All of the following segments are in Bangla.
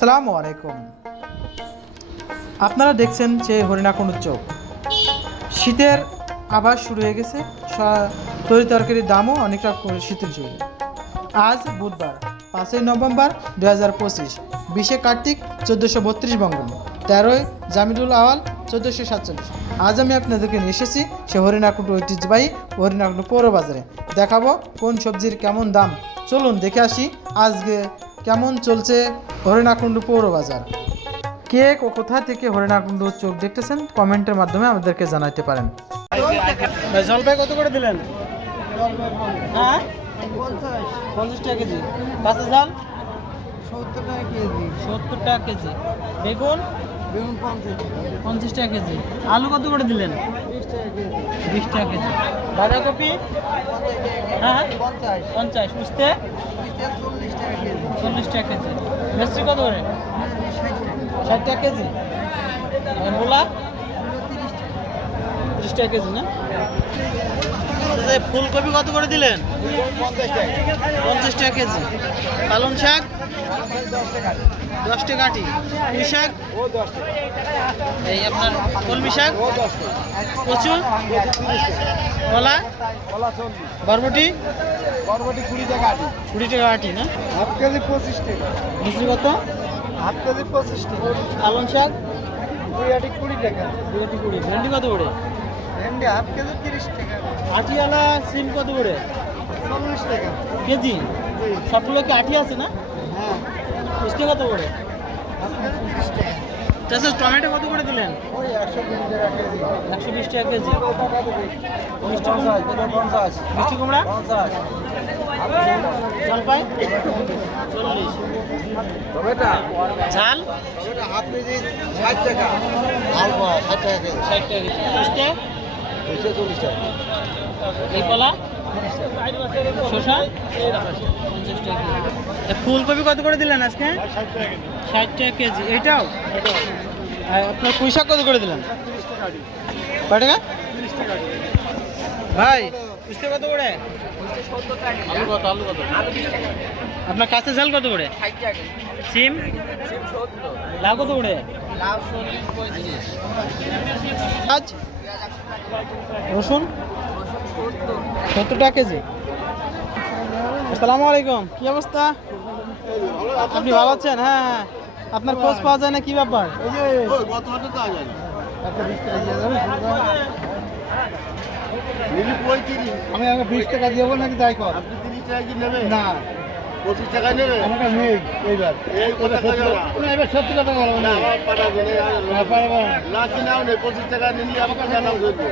আসসালামু আলাইকুম। আপনারা দেখছেন যে হরিণাকুণ্ডু চোখ। শীতের আবার শুরু হয়ে গেছে, তরি তরকারির দামও অনেকটা শীতের যুগে। আজ বুধবার 5ই নভেম্বর 2025, 20শে কার্তিক 1432 বঙ্গাব্দ, 13ই জামিদুল আওয়াল 1447। আজ আমি আপনাদেরকে নিয়ে এসেছি সে হরিণাকুণ্ডু ঐতিহ্যবাহী হরিণাকুণ্ডু পৌর বাজারে। দেখাবো কোন সবজির কেমন দাম। চলুন দেখে আসি আজকে কেমন চলছে হরিণাকুণ্ডু পৌর বাজার। কে কোথা থেকে হরিণাকুণ্ডু চোখ দেখতেছেন কমেন্টের মাধ্যমে আমাদেরকে জানাতে পারেন। জলপাই কত করে দিলেন? হ্যাঁ, 50 টাকা কেজি। কাঁচা ঝাল 70 টাকা কেজি। 70 টাকা কেজি। বেগুন বেগুন 50 টাকা কেজি। আলু কত করে দিলেন? 20 টাকা কেজি। 20 টাকা কেজি। বাঁধাকপি হ্যাঁ 50। উস্তে 40 টাকা কেজি। 40 টাকা কেজি। মিষ্টি কত করে? 60 টাকা। 60 টাকা কেজি। আর মূলা 30 টাকা। 30 টাকা কেজি না? ফুলকপি কত করে দিলেন? 50 টাকা কেজি। পালং শাক 10 টাকা আটি। পুঁই শাক এই আপনার কলমি শাক, কচু, কলা, বরবটি 20 টাকা আটি। 20 টাকা আটি না? হাফ কেজি 25 টাকা। মিষ্টি কত? হাফ কেজি 25 টাকা। পালং শাক 2 আটি 20 টাকা। 2 আটি 20। ভেন্ডি কত করে? ভেন্ডি হাফ কেজি 30 টাকা। আটিওয়ালা সিম কত করে 40 টাকা কেজি? সবগুলো কি আটি আছে না? হ্যাঁ, মিষ্টি কত করে? হাফ কেজি 30 টাকা। তাছাড়া টমেটো কত করে দিলেন? ওই 120 টাকা কেজি। 120 টাকা কেজি। মিষ্টি 50 মিষ্টি কুমড়া 50। জলপাই 40। টমেটো ঝাল হাফ কেজি 60 টাকা। হালকা 60 টাকা কেজি। 60 টাকা কেজি। উস্তে 40 টাকা। এই কলা শসা 50 টাকা কেজি। ফুলকপি কত করে দিলেন আজকে? 60 টাকা কেজি। এইটাও? আর আপনার পুঁই শাক কত করে দিলেন? কয় টাকা? ভাই উস্তে কত করে? আপনার কাঁচা ঝাল কত করে? সিম লাউ কত করে? আজ রসুন 70 টাকা কেজি। আসসালামু আলাইকুম, কি অবস্থা? আপনি ভালো আছেন? হ্যাঁ হ্যাঁ। আপনার খোঁজ পাওয়া যায় না, কি ব্যাপার? আমি আমাকে 20 টাকা দিয়ে নাকি তাই কর। আপনি 30 টাকা কি নেবেন? না 25 টাকা নেবে। আমাকে নেই এইবার। এবার 70 টাকা বলবো না। পাঠাবো না। পারবো না। লাস্ট নাও নেই 25 টাকা নিয়ে আমাকে জানাও ধরবো।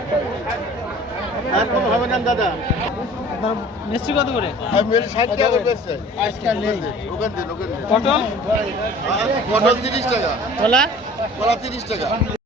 আর কম হবে না দাদা। আপনার মিষ্টি কত করে? আর মেরে 60 টাকা করে বেচছে। আজকাল নেই। ওখান দিন। পটল পটল 30 টাকা। কলা কলা 30 টাকা।